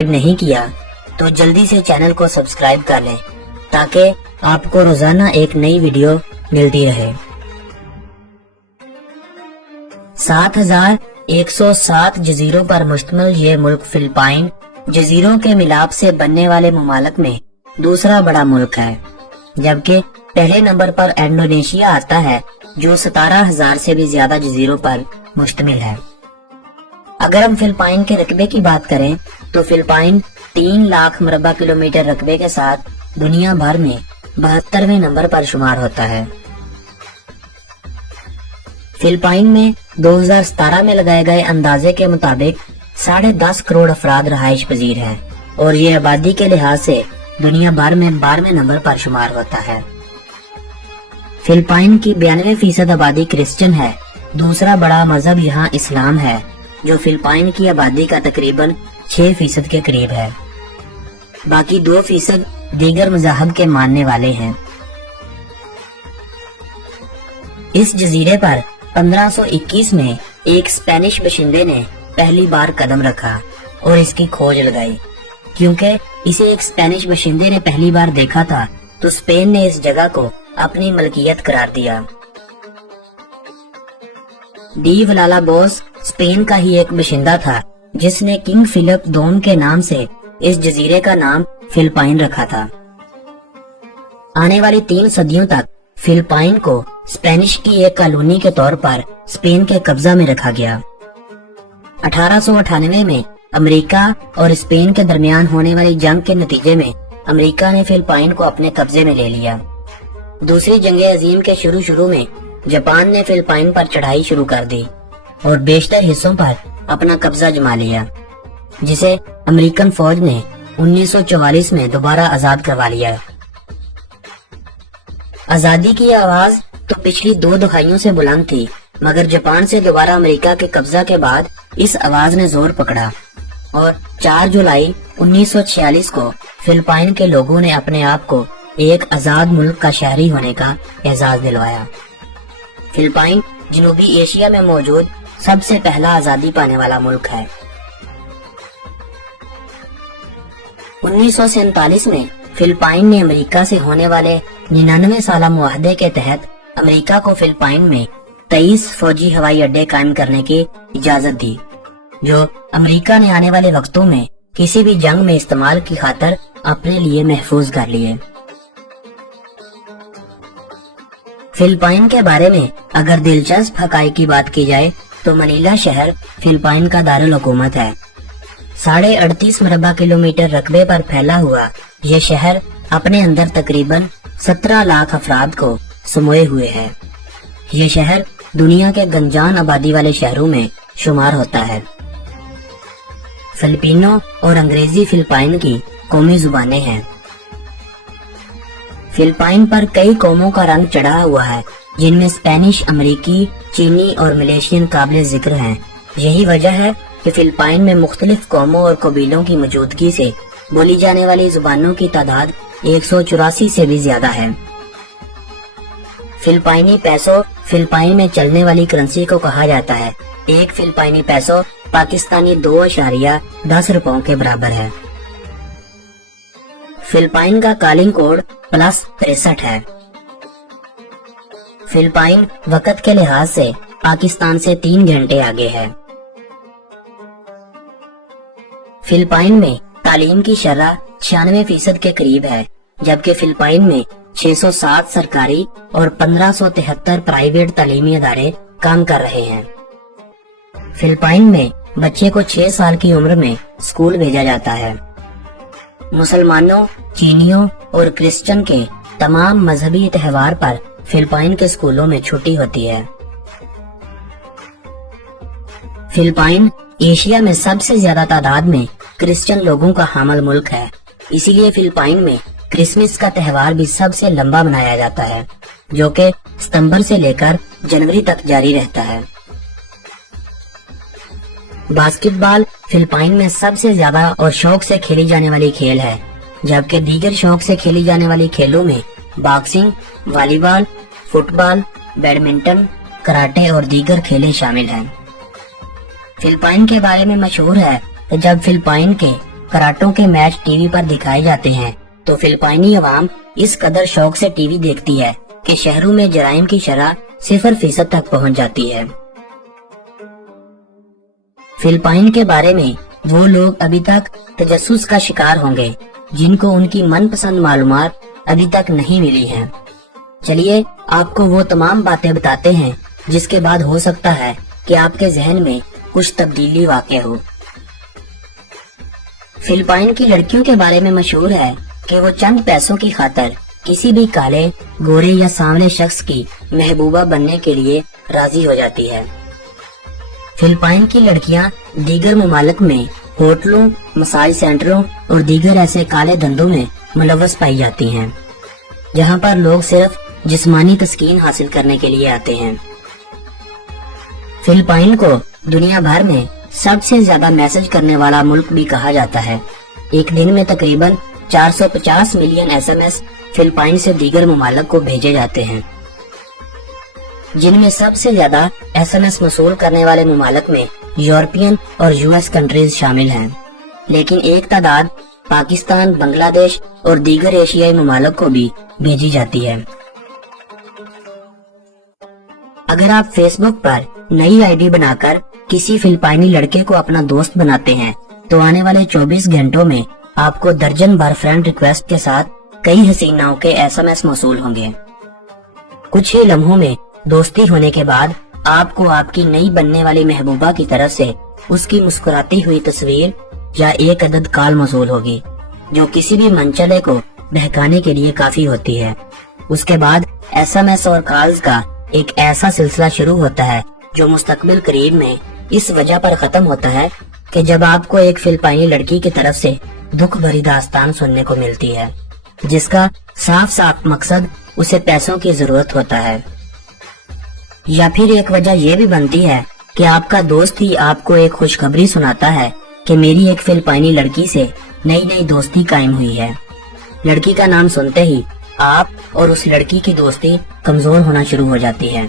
نہیں کیا تو جلدی سے چینل کو سبسکرائب کر لیں تاکہ آپ کو روزانہ ایک نئی ویڈیو ملتی رہے۔ 7107 جزیروں پر مشتمل یہ ملک فلپائن جزیروں کے ملاپ سے بننے والے ممالک میں دوسرا بڑا ملک ہے، جبکہ پہلے نمبر پر انڈونیشیا آتا ہے جو 17,000 سے بھی زیادہ جزیروں پر مشتمل ہے۔ اگر ہم فلپائن کے رقبے کی بات کریں تو فلپائن 3 لاکھ مربع کلومیٹر رقبے کے ساتھ دنیا بھر میں 72ویں نمبر پر شمار ہوتا ہے۔ فلپائن میں 2017 میں لگائے گئے اندازے کے مطابق 10.5 کروڑ افراد رہائش پذیر ہیں اور یہ آبادی کے لحاظ سے دنیا بھر میں 12ویں نمبر پر شمار ہوتا ہے۔ فلپائن کی 92% آبادی کرسچن ہے۔ دوسرا بڑا مذہب یہاں اسلام ہے جو فلپائن کی آبادی کا تقریباً 6% کے قریب ہے۔ باقی 2% دیگر مذاہب کے ماننے والے ہیں۔ اس جزیرے پر 1521 میں ایک اسپینش باشندے نے پہلی بار قدم رکھا اور اس کی کھوج لگائی۔ کیونکہ اسے ایک اسپینش باشندے نے پہلی بار دیکھا تھا تو اسپین نے اس جگہ کو اپنی ملکیت قرار دیا۔ ڈی ولالابوس اسپین کا ہی ایک باشندہ تھا جس نے کنگ فلپ دوم کے نام سے اس جزیرے کا نام فلپائن رکھا تھا۔ آنے والی 3 صدیوں تک فلپائن کو اسپینش کی ایک کالونی کے طور پر اسپین کے قبضہ میں رکھا گیا۔ 1898 میں امریکہ اور اسپین کے درمیان ہونے والی جنگ کے نتیجے میں امریکہ نے فلپائن کو اپنے قبضے میں لے لیا۔ دوسری جنگ عظیم کے شروع میں جاپان نے فلپائن پر چڑھائی شروع کر دی اور بیشتر حصوں پر اپنا قبضہ جما لیا، جسے امریکن فوج نے 1944 میں دوبارہ آزاد کروا لیا۔ آزادی کی آواز تو پچھلی 2 دہائیوں سے بلند تھی، مگر جاپان سے دوبارہ امریکہ کے قبضہ کے بعد اس آواز نے زور پکڑا اور 4 جولائی 1946 کو فلپائن کے لوگوں نے اپنے آپ کو ایک آزاد ملک کا شہری ہونے کا اعزاز دلوایا۔ فلپائن جنوبی ایشیا میں موجود سب سے پہلا آزادی پانے والا ملک ہے۔ 1947 میں فلپائن نے امریکہ سے ہونے والے 99 سالہ معاہدے کے تحت امریکہ کو فلپائن میں 23 فوجی ہوائی اڈے قائم کرنے کی اجازت دی، جو امریکہ نے آنے والے وقتوں میں کسی بھی جنگ میں استعمال کی خاطر اپنے لیے محفوظ کر لیے۔ فلپائن کے بارے میں اگر دلچسپ حقائق کی بات کی جائے تو منیلا شہر فلپائن کا دارالحکومت ہے۔ 38.5 مربع کلومیٹر رقبے پر پھیلا ہوا یہ شہر اپنے اندر تقریباً 17 لاکھ افراد کو سموئے ہوئے ہے۔ یہ شہر دنیا کے گنجان آبادی والے شہروں میں شمار ہوتا ہے۔ فلپینو اور انگریزی فلپائن کی قومی زبانیں ہیں۔ فلپائن پر کئی قوموں کا رنگ چڑھا ہوا ہے، جن میں اسپینش، امریکی، چینی اور ملیشین قابل ذکر ہیں۔ یہی وجہ ہے کہ فلپائن میں مختلف قوموں اور قبیلوں کی موجودگی سے بولی جانے والی زبانوں کی تعداد 184 سے بھی زیادہ ہے۔ فلپائنی پیسو فلپائن میں چلنے والی کرنسی کو کہا جاتا ہے۔ ایک فلپائنی پیسو پاکستانی 2.10 روپوں کے برابر ہے۔ فلپائن کا کالنگ کوڈ +63 ہے۔ فلپائن وقت کے لحاظ سے پاکستان سے 3 گھنٹے آگے ہے۔ فلپائن میں تعلیم کی شرح 96% کے قریب ہے، جبکہ فلپائن میں 607 سرکاری اور 1573 پرائیویٹ تعلیمی ادارے کام کر رہے ہیں۔ فلپائن میں بچے کو 6 سال کی عمر میں اسکول بھیجا جاتا ہے۔ مسلمانوں، چینیوں اور کرسچن کے تمام مذہبی تہوار پر فلپائن کے اسکولوں میں چھٹی ہوتی ہے۔ فلپائن ایشیا میں سب سے زیادہ تعداد میں کرسچن لوگوں کا حامل ملک ہے، اسی لیے فلپائن میں کرسمس کا تہوار بھی سب سے لمبا منایا جاتا ہے، جو کہ ستمبر سے لے کر جنوری تک جاری رہتا ہے۔ باسکٹ بال فلپائن میں سب سے زیادہ اور شوق سے کھیلی جانے والی کھیل ہے، جبکہ دیگر شوق سے کھیلی جانے والی کھیلوں میں باکسنگ، والی بال، فٹ بال، بیڈمنٹن، کراٹے اور دیگر کھیلیں شامل ہیں۔ فلپائن کے بارے میں مشہور ہے کہ جب فلپائن کے कराटों के मैच टीवी पर दिखाए जाते हैं तो फिलिपाइनी अवाम इस कदर शौक से टीवी देखती है कि शहरों में जराइम की शरह 0% तक पहुंच जाती है। फिलिपाइन के बारे में वो लोग अभी तक तजस्सुस का शिकार होंगे जिनको उनकी मनपसंद मालूमात अभी तक नहीं मिली हैं। चलिए आपको वो तमाम बातें बताते हैं जिसके बाद हो सकता है कि आपके जहन में कुछ तब्दीली वाक़ हो। फिलिपाइन की लड़कियों के बारे में मशहूर है कि वो चंद पैसों की खातिर किसी भी काले, गोरे या सांवले शख्स की महबूबा बनने के लिए राजी हो जाती है। फिलिपाइन की लड़कियां दीगर ममालिक में होटलों, मसाज सेंटरों और दीगर ऐसे काले धंधों में मुलव्वस पाई जाती हैं, जहां पर लोग सिर्फ जिस्मानी तस्कीन हासिल करने के लिए आते हैं। फिलिपाइन को दुनिया भर में सबसे ज्यादा मैसेज करने वाला मुल्क भी कहा जाता है। एक दिन में तकरीबन 450 मिलियन SMS फिलिपाइन से दीगर ममालिक को भेजे जाते हैं, जिनमें सबसे ज्यादा SMS वसूल करने वाले ममालिक में यूरोपियन और US कंट्रीज शामिल हैं, लेकिन एक तादाद पाकिस्तान, बांग्लादेश और दीगर एशियाई ममालिक को भी भेजी जाती है। अगर आप फेसबुक पर नई ID बनाकर किसी फिलिपाइनी लड़के को अपना दोस्त बनाते हैं तो आने वाले 24 घंटों में आपको दर्जन भर फ्रेंड रिक्वेस्ट के साथ कई हसीनाओं के SMS मौसूल होंगे। कुछ ही लम्हों में दोस्ती होने के बाद आपको आपकी नई बनने वाली महबूबा की तरफ से उसकी मुस्कुराती हुई तस्वीर या एक अदद कॉल मौसूल होगी, जो किसी भी मनचले को बहकाने के लिए काफी होती है। उसके बाद SMS और कॉल्स का एक ऐसा सिलसिला शुरू होता है जो मुस्तकबिल करीब में इस वजह पर खत्म होता है कि जब आपको एक फिलिपाइनी लड़की की तरफ से दुख भरी दास्तान सुनने को मिलती है, जिसका साफ साफ मकसद उसे पैसों की जरूरत होता है। या फिर एक वजह यह भी बनती है कि आपका दोस्त ही आपको एक खुशखबरी सुनाता है कि मेरी एक फिलिपाइनी लड़की से नई नई दोस्ती कायम हुई है। लड़की का नाम सुनते ही आप और उस लड़की की दोस्ती कमजोर होना शुरू हो जाती है।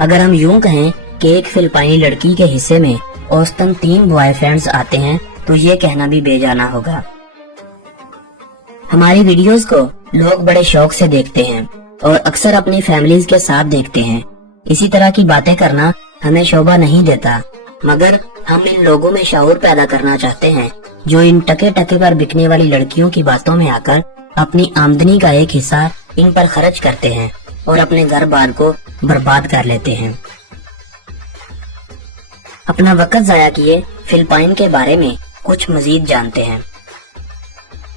अगर हम यूं कहें कि एक फिलिपाइनी लड़की के हिस्से में औसतन 3 बॉयफ्रेंड्स आते हैं तो ये कहना भी बेजाना होगा। हमारी वीडियोस को लोग बड़े शौक से देखते हैं और अक्सर अपनी फैमिलीज के साथ देखते हैं। इसी तरह की बातें करना हमें शोभा नहीं देता, मगर हम इन लोगों में शऊर पैदा करना चाहते हैं जो इन टके टके पर बिकने वाली लड़कियों की बातों में आकर अपनी आमदनी का एक हिस्सा इन पर खर्च करते हैं और अपने घर बार को बर्बाद कर लेते हैं। अपना वक्त जाया किए फिलिपाइन के बारे में कुछ मजीद जानते हैं।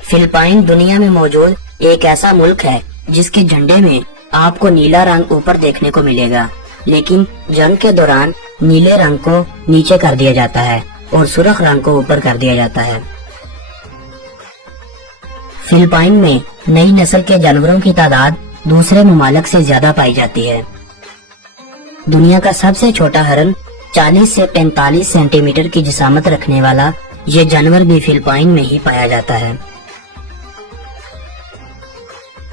फिलिपाइन दुनिया में मौजूद एक ऐसा मुल्क है जिसके झंडे में आपको नीला रंग ऊपर देखने को मिलेगा, लेकिन जंग के दौरान नीले रंग को नीचे कर दिया जाता है और सुर्ख रंग को ऊपर कर दिया जाता है। फिलिपाइन में नई नस्ल के जानवरों की तादाद दूसरे ममालिक से ज्यादा पाई जाती है। दुनिया का सबसे छोटा हरन 40 से 45 सेंटीमीटर की जिसामत रखने वाला ये जानवर भी फिलिपाइन में ही पाया जाता है।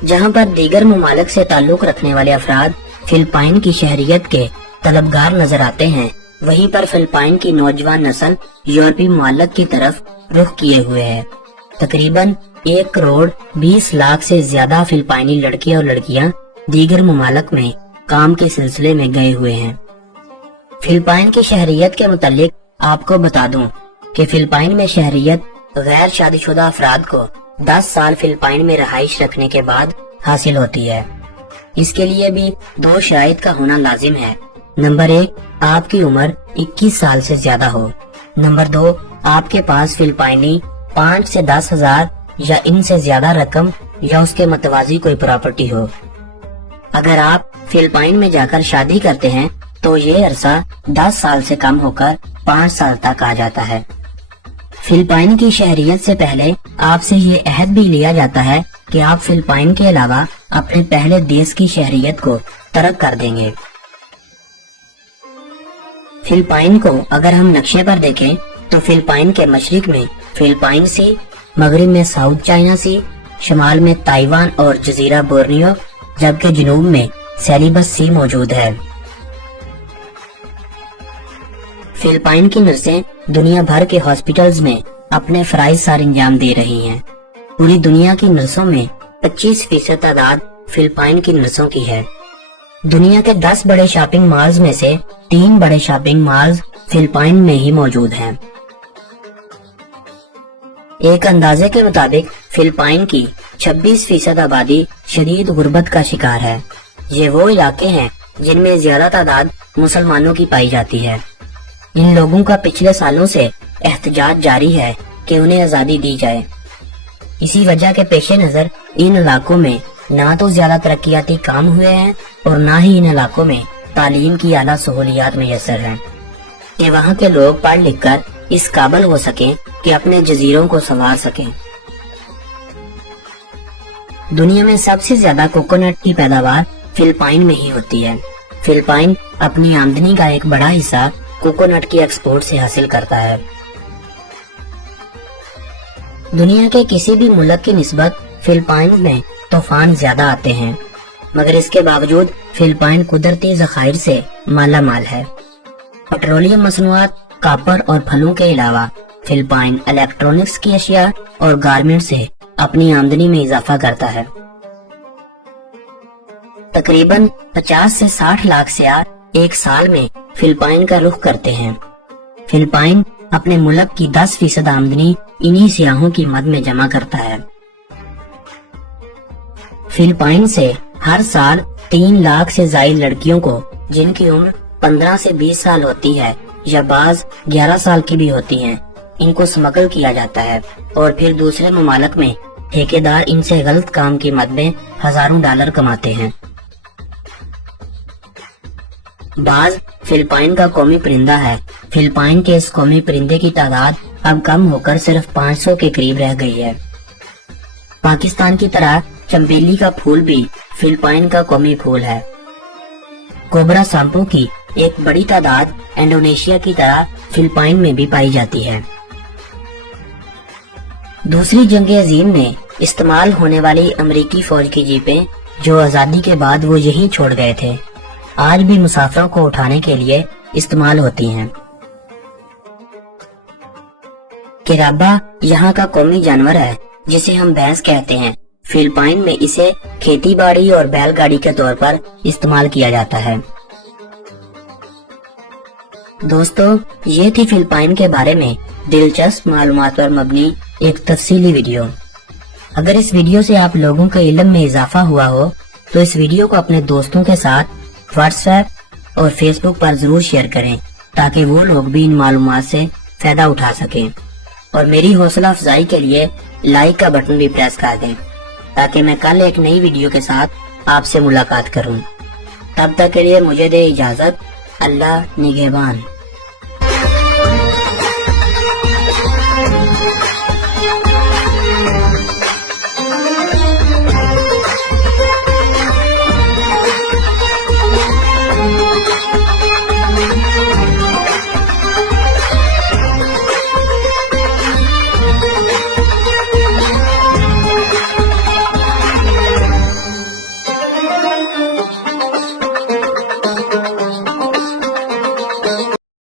जहां पर दीगर ममालिक से ताल्लुक रखने वाले अफराद फिलिपाइन की शहरियत के तलबगार नजर आते हैं, वहीं पर फिलिपाइन की नौजवान नस्ल यूरोपीय ममालिक की तरफ रुख किए हुए है। तकरीबन 1 करोड़ 20 लाख से ज्यादा फिलिपाइनी लड़के और लड़कियां दीगर ममालिक में काम के सिलसिले में गए हुए हैं। फिलिपाइन की शहरियत के मुतालिक आपको बता दूं कि फिलिपाइन में शहरियत गैर शादीशुदा अफराद को 10 साल फिलिपाइन में रहाइश रखने के बाद हासिल होती है। इसके लिए भी 2 शराइत का होना लाजिम है। नंबर 1, आपकी उम्र 21 साल से ज्यादा हो। नंबर 2, आपके पास फिलिपाइनी 5 से 10 हजार या इनसे ज्यादा रकम या उसके मतवाजी कोई प्रॉपर्टी हो। अगर आप फिलिपाइन में जाकर शादी करते हैं तो ये अरसा 10 साल से कम होकर 5 साल तक आ जाता है। फिलिपाइन की शहरियत से पहले आपसे ये अहद भी लिया जाता है कि आप फिलिपाइन के अलावा अपने पहले देश की शहरियत को तर्क कर देंगे। फिलिपाइन को अगर हम नक्शे पर देखें तो फिलिपाइन के मशरिक में फिलिपाइन सी, मगरिब में साउथ चाइना सी, शमाल में ताइवान और जजीरा बोर्नियो, जबकि जुनूब में सेलिबस सी मौजूद है। फिलिपाइन की नर्सें दुनिया भर के हॉस्पिटल्स में अपने फराइज सर अंजाम दे रही हैं। पूरी दुनिया की नर्सों में 25% तादाद फिलिपाइन की नर्सों की है। दुनिया के 10 बड़े शॉपिंग मॉल्स में से 3 बड़े शॉपिंग मॉल्स फिलिपाइन में ही मौजूद हैं। एक अंदाजे के मुताबिक फिलिपाइन की 26% आबादी शदीद गुर्बत का शिकार है। ये वो इलाके हैं जिनमें ज्यादा तादाद मुसलमानों की पाई जाती है। इन लोगों का पिछले सालों से एहतजाज जारी है कि उन्हें आजादी दी जाए। इसी वजह के पेश नजर इन इलाकों में ना तो ज्यादा तरक्याती काम हुए हैं और ना ही इन इलाकों में तालीम की आला सहूलियात मैसर है कि वहाँ के लोग पढ़ लिख कर इस काबिल हो सकें कि अपने जजीरों को संवार सकें। दुनिया में सबसे ज्यादा कोकोनट की पैदावार फिलिपाइन में ही होती है। फिलिपाइन अपनी आमदनी का एक बड़ा हिस्सा कोकोनट की एक्सपोर्ट से हासिल करता है। दुनिया के किसी भी मुल्क की निस्बत फिलिपाइन में तूफान ज्यादा आते हैं, मगर इसके बावजूद फिलिपाइन कुदरती ज़खायर से माला माल है। पेट्रोलियम मसनूआत, कॉपर और फलों के अलावा फिलिपाइन इलेक्ट्रॉनिक्स की अशिया और गारमेंट से अपनी आमदनी में इजाफा करता है। तकरीबन 50 से 60 लाख सियाह एक साल में फिलिपाइन का रुख करते हैं। फिलिपाइन अपने मुल्क की 10% आमदनी इन्हीं सियाहों की मद में जमा करता है। फिलिपाइन से हर साल 3 लाख से ज्यादा लड़कियों को, जिनकी उम्र 15 से 20 साल होती है या बाज 11 साल की भी होती हैं, इनको स्मगल किया जाता है और फिर दूसरे ममालिक में ठेकेदार इनसे गलत काम की मद में हजारों डॉलर कमाते हैं। बाज फिलिपाइन का कौमी परिंदा है। फिलिपाइन के इस कौमी परिंदे की तादाद अब कम होकर सिर्फ 500 के करीब रह गई है। पाकिस्तान की तरह चंबेली का फूल भी फिलिपाइन का कौमी फूल है। कोबरा सांपो की एक बड़ी तादाद इंडोनेशिया की तरह फिलिपाइन में भी पाई जाती है। दूसरी जंग अजीम में इस्तेमाल होने वाली अमेरिकी फौज की जीपें, जो आजादी के बाद वो यहीं छोड़ गए थे, आज भी मुसाफिरों को उठाने के लिए इस्तेमाल होती हैं। किराबा यहाँ का कौमी जानवर है, जिसे हम भैंस कहते हैं। फिलिपाइन में इसे खेती बाड़ी और बैलगाड़ी के तौर पर इस्तेमाल किया जाता है। दोस्तों, ये थी फिलिपाइन के बारे में दिलचस्प मालूमात पर मबनी एक तफसीली वीडियो। अगर इस वीडियो से आप लोगों के इल्म में इजाफा हुआ हो तो इस वीडियो को अपने दोस्तों के साथ व्हाट्सएप और फेसबुक पर जरूर शेयर करें, ताकि वो लोग भी इन मालूमात से फायदा उठा सकें। और मेरी हौसला अफजाई के लिए लाइक का बटन भी प्रेस कर दें, ताकि मैं कल एक नई वीडियो के साथ आपसे मुलाकात करूं। तब तक के लिए मुझे दे इजाजत। अल्लाह निगहबान।